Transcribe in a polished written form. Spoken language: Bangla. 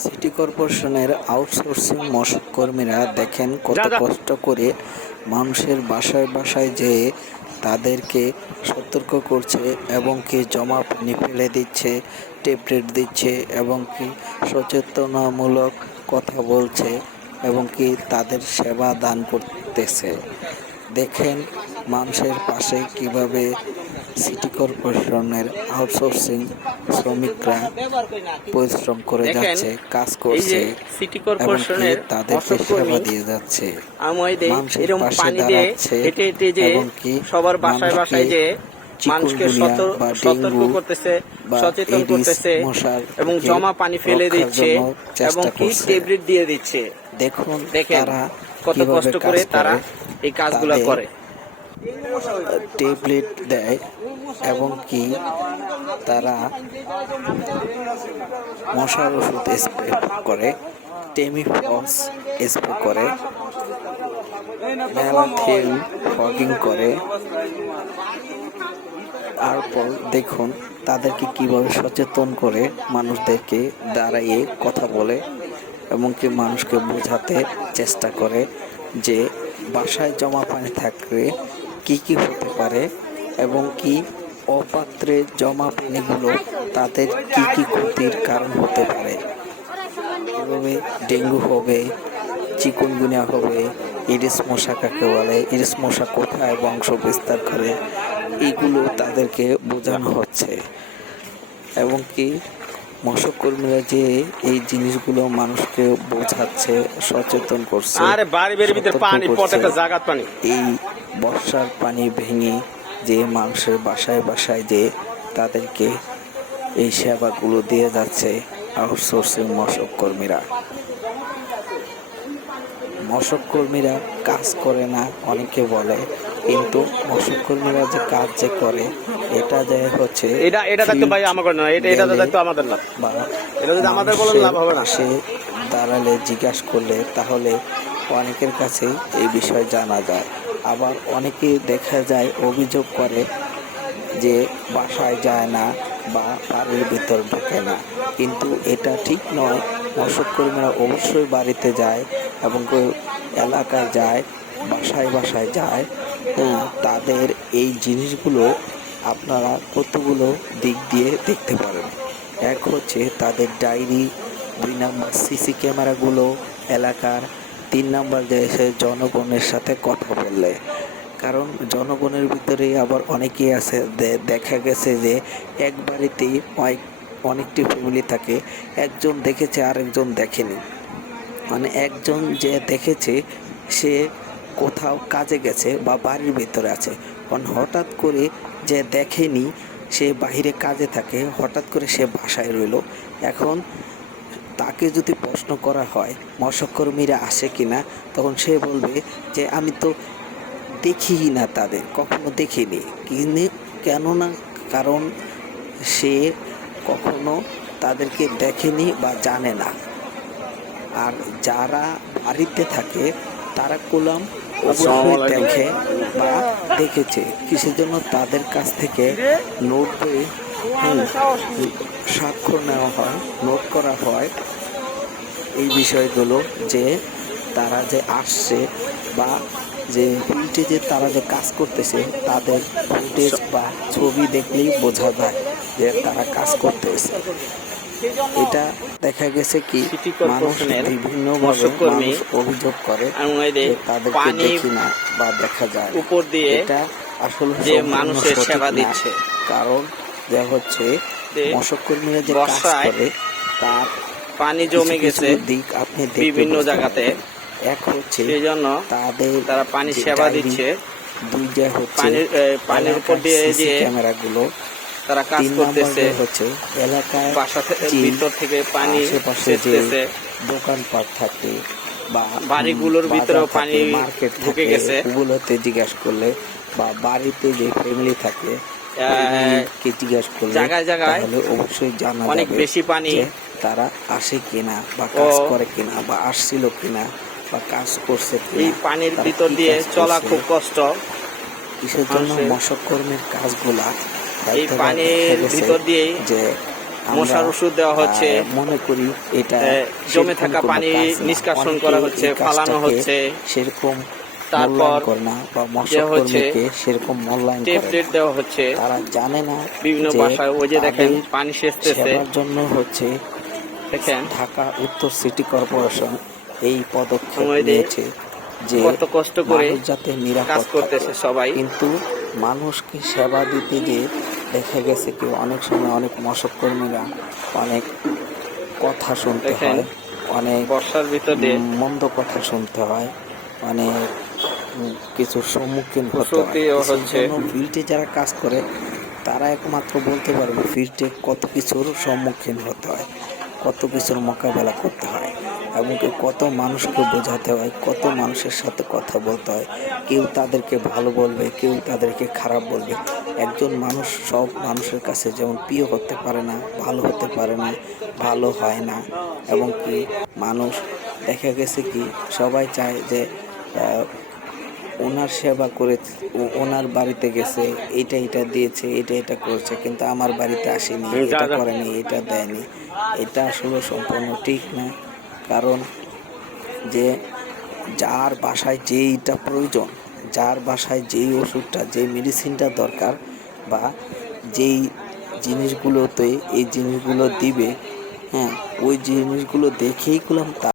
সিটি কর্পোরেশনের আউটসোর্সিং মশক কর্মীরা দেখেন কত কষ্ট করে মানুষের বাসায় বাসায় যেয়ে তাদেরকে সতর্ক করছে এবং কি জমা পানি ফেলে দিচ্ছে, ট্যাবলেট দিচ্ছে এবং কি সচেতনামূলক কথা বলছে এবং কি তাদের সেবা দান করতেছে। দেখেন মানুষের পাশে কিভাবে সিটি কর্পোরেশনের আউটসোর্সিং শ্রমিকরা পরিশ্রম করে যাচ্ছে, কাজ করছে সিটি এবং কি কর্পোরেশনের তাদেরকে সেবা দিয়ে যাচ্ছে, মানুষের এরকম পাশে পানি দিয়ে দাঁড়াচ্ছে হেঁটে হেঁটে যে এবং কি সবার বাসায় বাসায় যে মানুষকে চিকুনগুনিয়া বা সতর্ক ডেঙ্গু করতেছে, বা সচেতন এডিস করতেছে মশার এবং থেকে জমা পানি ফেলে রক্ষার দিচ্ছে জন্য এবং চেষ্টা কি করছে। ট্যাবলেট দিয়ে দিচ্ছে। দেখুন দেখেন তারা কত কিভাবে কষ্ট কাজ করে তারা করে, এই কাজগুলো তাদের করে। ট্যাবলেট দেয় এবং কি তারা মশার ওষুধ স্প্রে করে, টেমিফস স্প্রে করে, ম্যালাথিয়ন ফগিং করে। তারপর দেখুন তাদেরকে কিভাবে সচেতন করে মানুষদেরকে দাঁড়াইয়ে কথা বলে এবং কি মানুষকে বোঝাতে চেষ্টা করে যে বাসায় জমা পানি থাকলে কি কি হতে পারে এবং কি অপাত্রে জমা পানিগুলো তাদের কি কি ক্ষতির কারণ হতে পারে, এভাবে ডেঙ্গু হবে, চিকুনগুনিয়া হবে, এডিস মশা কাকে বলে, এডিস মশা কোথায় বংশ বিস্তার করে, এইগুলো তাদেরকে বোঝানো হচ্ছে এবং কি মশক কর্মীরা যে এই জিনিসগুলো মানুষকে বোঝাচ্ছে, সচেতন করছে, সতর্ক করছে। এই বর্ষার পানি ভেঙে যে মানুষের বাসায় বাসায় যে তাদেরকে এই সেবাগুলো দিয়ে যাচ্ছে আউটসোর্সিং মশক কর্মীরা। মশক কর্মীরা কাজ করে না অনেকে বলে, কিন্তু মশক কর্মীরা যে কাজ যে করে এটা যে হচ্ছে পাশে দাঁড়ালে জিজ্ঞাসা করলে তাহলে অনেকের কাছে এই বিষয় জানা যায়। আবার অনেকে দেখা যায় অভিযোগ করে যে বাসায় যায় না বা বাড়ির ভিতর ঢোকে না, কিন্তু এটা ঠিক নয়। মশক কর্মীরা অবশ্যই বাড়িতে যায় এবং এলাকায় যায়, বাসায় বাসায় যায়। তাদের এই জিনিসগুলো আপনারা কতগুলো দিক দিয়ে দেখতে পারেন। এক হচ্ছে তাদের ডায়েরি, 2 নাম্বার সিসি ক্যামেরাগুলো এলাকার, 3 নাম্বার যে সে জনগণের সাথে কথা বললে, কারণ জনগণের ভিতরে আবার অনেকেই আছে দেখা গেছে যে এক বাড়িতেই অনেকটি ফ্যামিলি থাকে, একজন দেখেছে আর একজন দেখেনি। মানে একজন যে দেখেছে সে কোথাও কাজে গেছে বা বাড়ির ভিতরে আছে, কারণ হঠাৎ করে যে দেখেনি সে বাহিরে কাজে থাকে, হঠাৎ করে সে বাসায় রইল। এখন তাকে যদি প্রশ্ন করা হয় মশক কর্মীরা আসে কিনা, তখন সে বলবে যে আমি তো দেখি না, তাদের কখনো দেখিনি। কেননা কারণ সে কখনো তাদেরকে দেখেনি বা জানে না। আর যারা বাড়িতে থাকে তারা কলম অবশ্যই দেখে বা দেখেছে, কিসের জন্য তাদের কাছ থেকে নোট বই স্বাক্ষর নেওয়া হয়, নোট করা হয় এই বিষয়গুলো, যে তারা যে আসছে বা যে ফিল্ডে যে তারা যে কাজ করতেছে তাদের ফুটেজ বা ছবি দেখলেই বোঝা যায় যে তারা কাজ করতেছে। এটা দেখা গেছে কি মানুষ বিভিন্নভাবে মানুষ অভিযোগ করে তাদেরকে দেখি না বা দেখা যায় উপর দিয়ে এটা আসলে যে মানুষের সেবা দিচ্ছে, কারণ দেখা হচ্ছে মশক কর্মীরা যে কাজ করে তার পানি জমে গেছে দিক আপনি বিভিন্ন জায়গাতে, এক হচ্ছে সেজন্য তারা পানি সেবা দিচ্ছে, দুইটা হচ্ছে পানির উপর দিয়ে যে ক্যামেরাগুলো তারা কাজ করতেছে, হচ্ছে এলাকায় বাসা ভিতর থেকে পানি আশেপাশে যে দোকানপাট থাকে বা বাড়িগুলোর ভিতরেও পানি মার্কেট ঢুকে গেছে, ওগুলোতে জিজ্ঞাসা করলে বা বাড়িতে যে ফ্যামিলি থাকে কে জিজ্ঞাসা করলে জায়গায় জায়গায় তাহলে অবশ্যই জানা অনেক যাবে বেশি পানি তারা আসে কিনা বা কাজ করে কিনা বা আসছিল কিনা বা কাজ করছে কিনা। এই পানির ভিতর দিয়ে চলা খুব কষ্ট, কিসের জন্য মশক কর্মীর কাজগুলা এই পানির ভিতর দিয়ে যে আমরা, মশার ওষুধ দেওয়া হচ্ছে, মনে করি এটা জমে সেরকম থাকা কোনো পানি কাজ না। নিষ্কাশন অনেকে করা হচ্ছে, এই ফালানো কাজটাকে হচ্ছে। সেরকম তারপর মূল্যায়ন করে না বা মশক হচ্ছে কর্মীকে সেরকম মূল্যায়ন করে টেবলেট না। দেওয়া হচ্ছে তারা জানে না বিভিন্ন যে বাসায়। ওই যে দেখেন তাদের পানি সেচতেছে, সেবার জন্য হচ্ছে দেখেন ঢাকা উত্তর সিটি কর্পোরেশন এই পদক্ষেপ আমাদের নিয়েছে যে কত কষ্ট করে মানুষ যাতে কাজ নিরাপদ করতেছে থাকে। সবাই। কিন্তু মানুষকে সেবা দিতে গিয়ে দেখা গেছে কি অনেক সময় অনেক মশক কর্মীরা অনেক কথা শুনতে দেখেন হয়, অনেক বর্ষার ভিতরে মন্দ কথা শুনতে হয়, অনেক কিছুর সম্মুখীন হতে হয়। প্রসূতিও কিছুর হচ্ছে। জন্য ফিল্ডে যারা কাজ করে তারা একমাত্র বলতে পারবে ফিল্ডে কত কিছুর সম্মুখীন হতে হয়, কত কিছুর মোকাবেলা করতে হয়, এবং কত মানুষকে বোঝাতে হয়, কত মানুষের সাথে কথা বলতে হয়। কেউ তাদেরকে ভালো বলবে, কেউ তাদেরকে খারাপ বলবে। একজন মানুষ সব মানুষের কাছে যেমন প্রিয় হতে পারে না, ভালো হতে পারে না, ভালো হয় না। এবং কি মানুষ দেখা গেছে কি সবাই চায় যে ওনার সেবা করে, ওনার বাড়িতে গেছে, এটা দিয়েছে, এটা করেছে, কিন্তু আমার বাড়িতে আসেনি, এটা করেনি, এটা দেয়নি। এটা আসলে সম্পূর্ণ ঠিক না। কারণ যে যার বাসায় যেইটা প্রয়োজন, যার বাসায় যেই ওষুধটা, যেই মেডিসিনটা দরকার, বা যেই জিনিসগুলোতে এই জিনিসগুলো দিবে, হ্যাঁ ওই জিনিসগুলো দেখেই করলাম